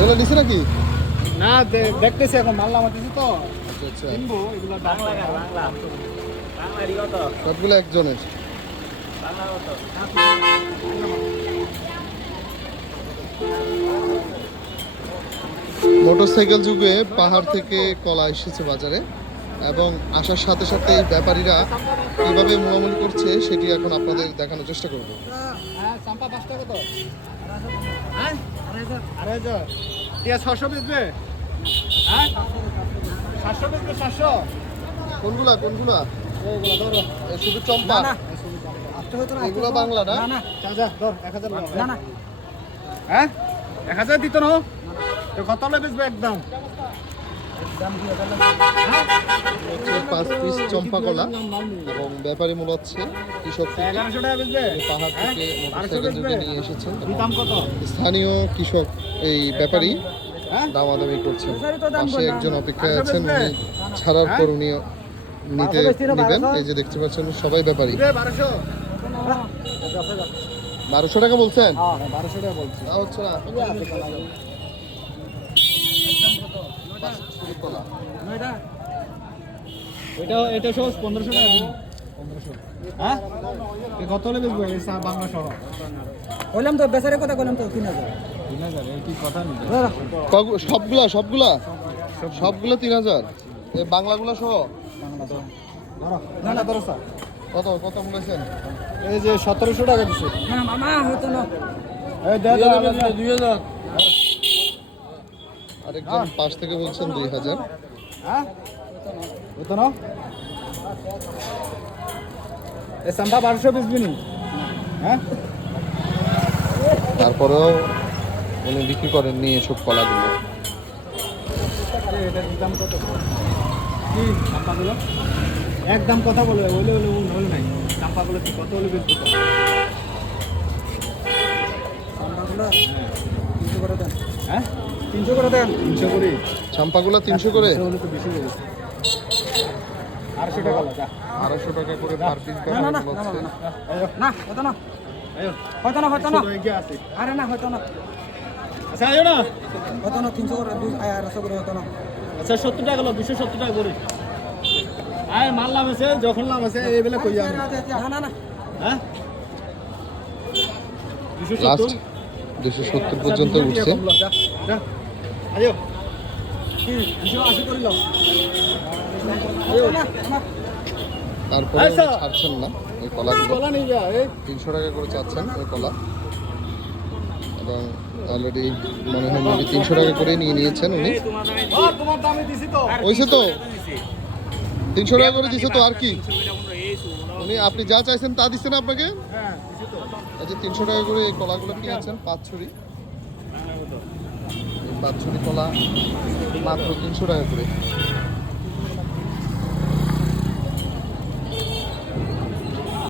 এগুলো নাকি? না দেখতেছি এখন মাল নামাতেছি তো। আচ্ছা আচ্ছা। এগুলো বাংলা বাংলা। বাংলা কত? সবগুলো একজনের। বাংলা কত? মোটরসাইকেল যুগে পাহাড় থেকে কলা এসেছে বাজারে। এবং আসার সাথে সাথে এই ব্যাপারীরা কীভাবে মোলামুলি করছে সেটি এখন আপনাদের দেখানোর চেষ্টা করব। হ্যাঁ কত? হ্যাঁ? ছশো বেচবে? হ্যাঁ। সাতশো বেচবে সাতশো। কোনগুলা কোনগুলা? ওগুলো ধরো। শুধু চম্পা? এগুলো বাংলা না? যা যা ধর এক হাজার না না হ্যাঁ? এক হাজার দিত না কত হলে বেচবে একদম? পাঁচ পিস চম্পা কলা এবং ব্যাপারী মূলাচ্ছে কৃষক এগারোশো টাকা বেচবে পাহাড় থেকে মোটরসাইকেল যুগে নিয়ে এসেছেন স্থানীয় কৃষক এই ব্যাপারী হ্যাঁ? দামাদামি করছেন। পাশে একজন অপেক্ষায় আছেন? উনি ছাড়ার হ্যাঁ? পর উনি নিতে নেবেন। এই যে দেখতে পাচ্ছেন সবাই ব্যাপারী। বারোশো? টাকা বলছেন? হ্যাঁ বারোশো টাকা বলছি তা হচ্ছে না শুধু কলা। এটা এটা সহ পনেরোশো টাকা হ্যাঁ? এ কত হলে বেচবো? এই বাংলা সহ। বললাম তো বেচারে কথা বললাম তো তিন হাজার। তিন হাজার কি কথা সবগুলা সবগুলা? সবগুলো তিন হাজার? এ বাংলাগুলা সহ? না না ধরো স্যার কত কত বলেছেন এই যে সতেরোশো টাকা দিচ্ছে এই দুই হাজার। আরেকজন পাশ থেকে বলছেন দুই হাজার। হ্যাঁ? না এই সাম্পা বারোশো বেচবি নি হ্যাঁ? তারপরেও উনি বিক্রি করেননি এসব কলাগুলো। এটার দাম কত? কি চাম্পাগুলো? একদম কথা বলে হলে হলে উন হলে নাই। চাম্পাগুলো কি কত হলে বেচবো তো? চামড়াগুলো তিনশো করে দেন। হ্যাঁ? তিনশো করে দেন। তিনশো করে। চাম্পাগুলো তিনশো করে। তিনশো হলে তো বেশি টাকা আড়াইশো টাকা করে পার পিস না না না না হতো না হতো না হতো না। আরে না হতো না। আচ্ছা আয়ো না। হতো না তিনশো করে আড়াইশো করে হতো না। আচ্ছা সত্তর টাকা হলো দুশো সত্তর টাকা করে। আয় মাল নাম আছে যখন নাম আছে এই বেলা কই না না না। হ্যাঁ? দুশো সত্তর? পর্যন্ত উঠছে। আয়ো। না আমার তারপরে। ছাড়ছেন না ওই কলাগুলো। এই। তিনশো টাকা করে চাচ্ছেন কলা। এবং অলরেডি মনে হয় মেবি তিনশো টাকা করে নিয়ে নিয়েছেন উনি। তো। তিনশো টাকা করে দিছে তো আর কি। উনি আপনি যা চাইছেন তা দিচ্ছেন আপনাকে? হ্যাঁ আচ্ছা তিনশো টাকা করে এই কলাগুলো কিনেছেন পাঁচ ছুরি। ছুরি কলা মাত্র তিনশো টাকা করে।